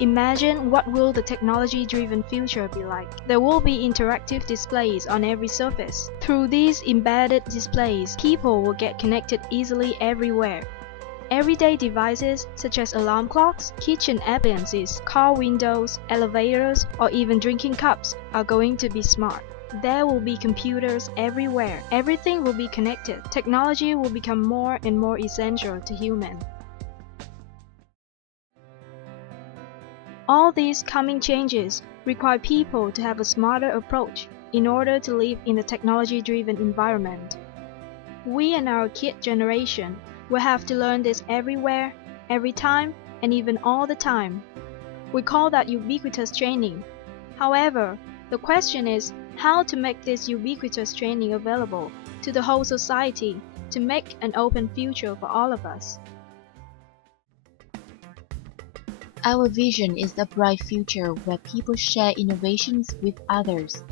Imagine what will the technology-driven future be like. There will be interactive displays on every surface. Through these embedded displays, people will get connected easily everywhere. Everyday devices such as alarm clocks, kitchen appliances, car windows, elevators, or even drinking cups are going to be smart. There will be computers everywhere. Everything will be connected. Technology will become more and more essential to humans. All these coming changes require people to have a smarter approach in order to live in a technology-driven environment. We and our kid generation will have to learn this everywhere, every time, and even all the time. We call that ubiquitous training. However, the question is how to make this ubiquitous training available to the whole society to make an open future for all of us. Our vision is a bright future where people share innovations with others.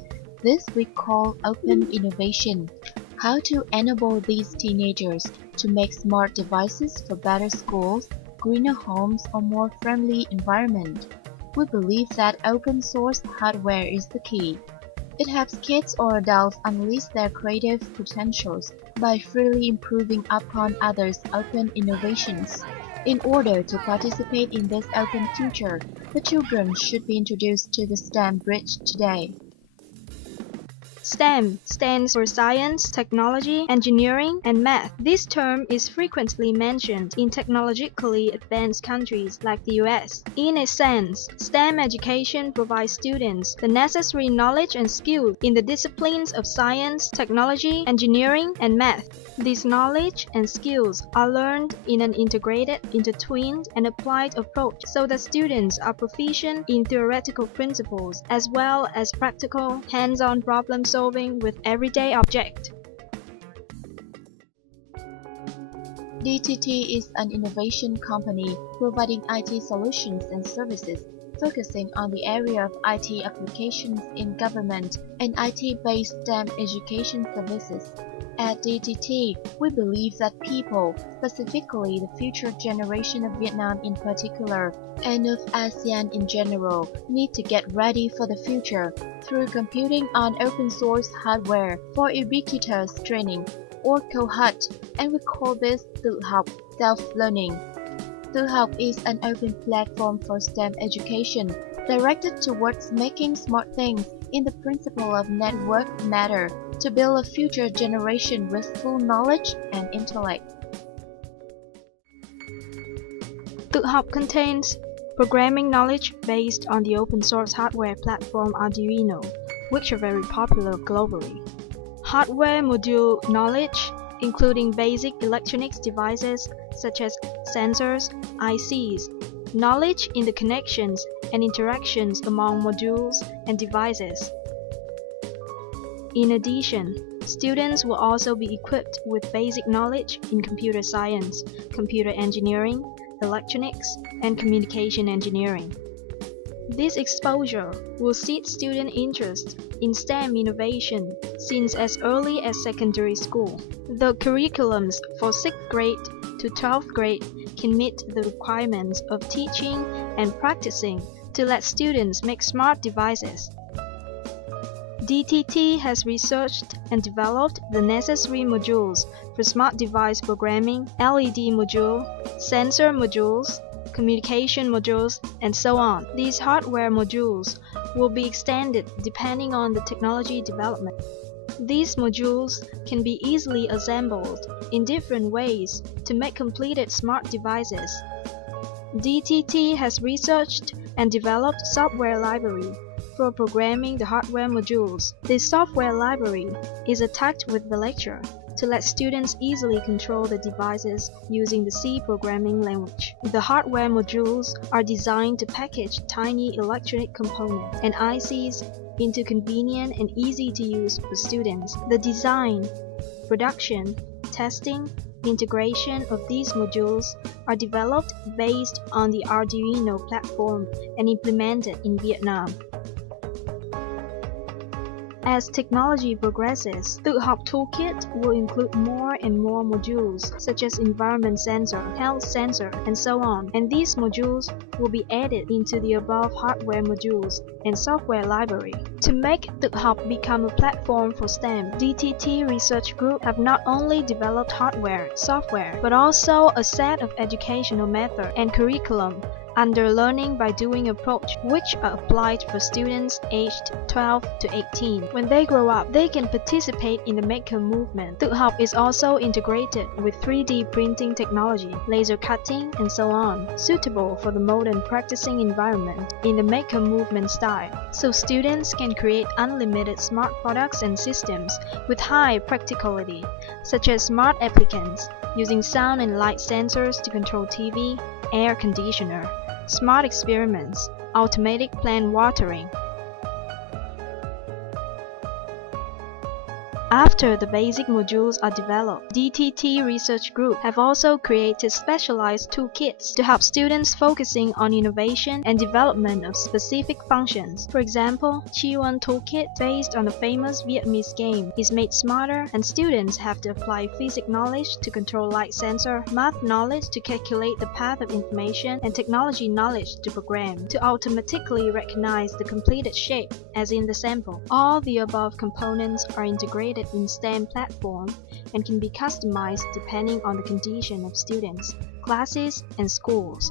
This we call open innovation. How to enable these teenagers to make smart devices for better schools, greener homes, or more friendly environment. We believe that open source hardware is the key. It helps kids or adults unleash their creative potentials by freely improving upon others' open innovations. In order to participate in this open future, the children should be introduced to the STEM bridge today. STEM stands for Science, Technology, Engineering, and Math. This term is frequently mentioned in technologically advanced countries like the US. In a sense, STEM education provides students the necessary knowledge and skills in the disciplines of science, technology, engineering, and math. These knowledge and skills are learned in an integrated, intertwined, and applied approach so that students are proficient in theoretical principles as well as practical, hands-on problem solving with everyday objects. DTT is an innovation company providing IT solutions and services, focusing on the area of IT applications in government and IT-based STEM education services. At DTT, we believe that people, specifically the future generation of Vietnam in particular, and of ASEAN in general, need to get ready for the future through computing on open source hardware for ubiquitous training, or CoHUT, and we call this Tự học, self-learning. Tự học is an open platform for STEM education directed towards making smart things in the principle of network matter to build a future generation with full knowledge and intellect. Tự học contains programming knowledge based on the open source hardware platform Arduino, which are very popular globally. Hardware module knowledge, including basic electronics devices such as sensors, ICs, knowledge in the connections and interactions among modules and devices. In addition, students will also be equipped with basic knowledge in computer science, computer engineering, electronics, and communication engineering. This exposure will seed student interest in STEM innovation since as early as secondary school. The curriculums for 6th grade to 12th grade can meet the requirements of teaching and practicing to let students make smart devices. DTT has researched and developed the necessary modules for smart device programming, LED module, sensor modules, communication modules, and so on. These hardware modules will be extended depending on the technology development. These modules can be easily assembled in different ways to make completed smart devices. DTT has researched and developed software library for programming the hardware modules. This software library is attached with the lecture to let students easily control the devices using the C programming language. The hardware modules are designed to package tiny electronic components and ICs into convenient and easy to use for students. The design, production, testing, integration of these modules are developed based on the Arduino platform and implemented in Vietnam. As technology progresses, Tự Học Toolkit will include more and more modules such as environment sensor, health sensor, and so on, and these modules will be added into the above hardware modules and software library. To make Tự Học become a platform for STEM, DTT Research Group have not only developed hardware, software, but also a set of educational method and curriculum under learning by doing approach, which are applied for students aged 12 to 18. When they grow up, they can participate in the maker movement. Tự Học is also integrated with 3D printing technology, laser cutting, and so on, suitable for the modern practicing environment in the maker movement style. So students can create unlimited smart products and systems with high practicality, such as smart applicants, using sound and light sensors to control TV, air conditioner, smart experiments, automatic plant watering. After the basic modules are developed, DTT Research Group have also created specialized toolkits to help students focusing on innovation and development of specific functions. For example, Chi-One Toolkit, based on a famous Vietnamese game, is made smarter, and students have to apply physics knowledge to control light sensor, math knowledge to calculate the path of information, and technology knowledge to program, to automatically recognize the completed shape, as in the sample. All the above components are integrated in STEM platform and can be customized depending on the condition of students, classes, and schools.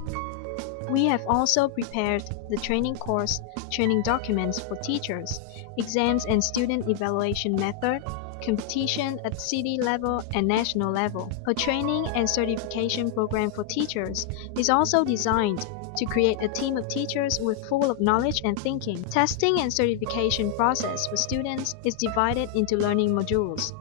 We have also prepared the training course, training documents for teachers, exams and student evaluation method, competition at city level and national level. A training and certification program for teachers is also designed to create a team of teachers with full of knowledge and thinking. Testing and certification process for students is divided into learning modules.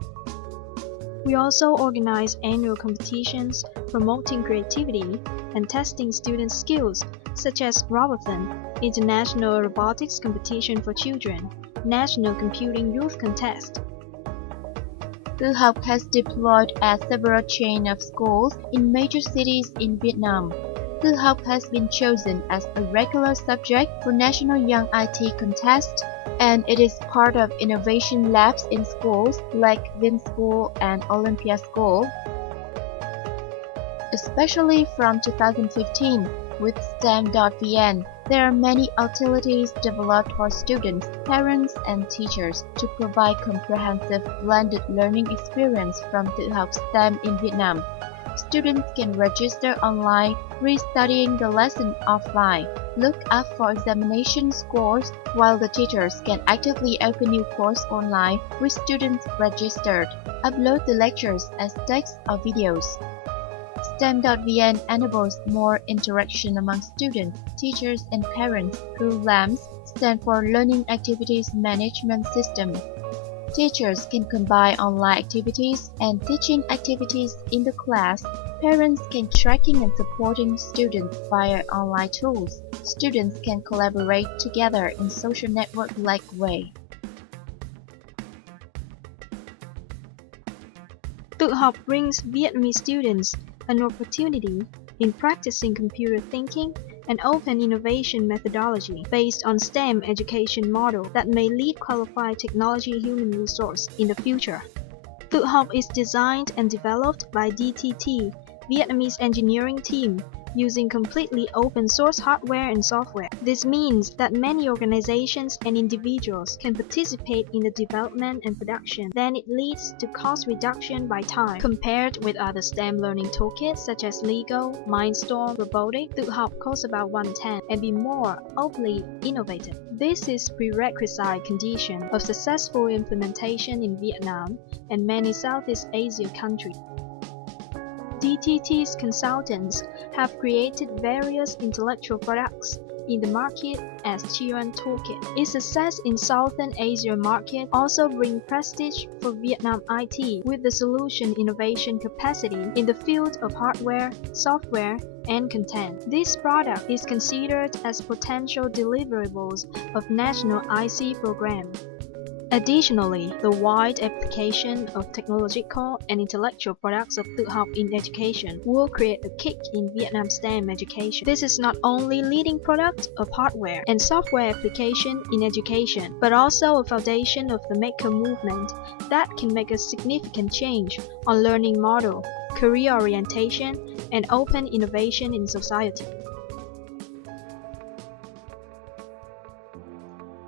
We also organize annual competitions promoting creativity and testing students' skills, such as Robothon, International Robotics Competition for Children, National Computing Youth Contest. Tự Học has deployed at several chains of schools in major cities in Vietnam. Tự Học has been chosen as a regular subject for National Young IT Contest, and it is part of innovation labs in schools like VinSchool and Olympia School. Especially from 2015, with STEM.vn, there are many utilities developed for students, parents, and teachers to provide comprehensive blended learning experience from Tự Học STEM in Vietnam. Students can register online, restudying the lesson offline, look up for examination scores, while the teachers can actively open new course online with students registered, upload the lectures as text or videos. STEM.vn enables more interaction among students, teachers, and parents through LAMS, stand for Learning Activities Management System. Teachers can combine online activities and teaching activities in the class. Parents can tracking and supporting students via online tools. Students can collaborate together in social network-like way. Tự Học brings Vietnamese students an opportunity in practicing computer thinking and open innovation methodology based on STEM education model that may lead qualified technology human resource in the future. Tự Học is designed and developed by DTT, Vietnamese engineering team, using completely open source hardware and software. This means that many organizations and individuals can participate in the development and production. Then it leads to cost reduction by time. Compared with other STEM learning toolkits such as Lego, Mindstorm, Robotic, Tự Học costs about 1/10 and be more openly innovative. This is prerequisite condition of successful implementation in Vietnam and many Southeast Asia countries. DTT's consultants have created various intellectual products in the market as Chi-One Toolkit. Its success in Southern Asia market also brings prestige for Vietnam IT with the solution innovation capacity in the field of hardware, software, and content. This product is considered as potential deliverables of National IC program. Additionally, the wide application of technological and intellectual products of tự học in education will create a kick in Vietnam STEM education. This is not only leading product of hardware and software application in education, but also a foundation of the maker movement that can make a significant change on learning model, career orientation, and open innovation in society.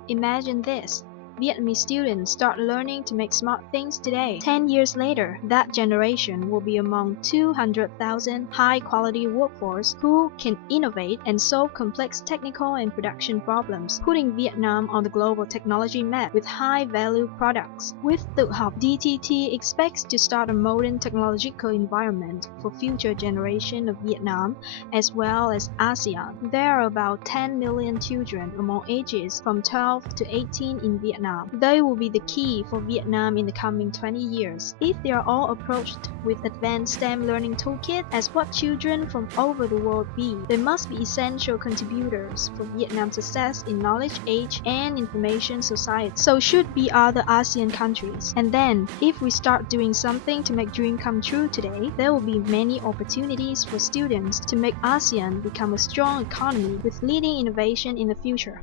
Imagine this. Vietnamese students start learning to make smart things today. 10 years later, that generation will be among 200,000 high-quality workforce who can innovate and solve complex technical and production problems, putting Vietnam on the global technology map with high-value products. With tự học, DTT expects to start a modern technological environment for future generation of Vietnam as well as ASEAN. There are about 10 million children among ages from 12 to 18 in Vietnam. They will be the key for Vietnam in the coming 20 years. If they are all approached with advanced STEM learning toolkit as what children from over the world be, they must be essential contributors for Vietnam's success in knowledge age and information society. So should be other ASEAN countries. And then, if we start doing something to make dream come true today, there will be many opportunities for students to make ASEAN become a strong economy with leading innovation in the future.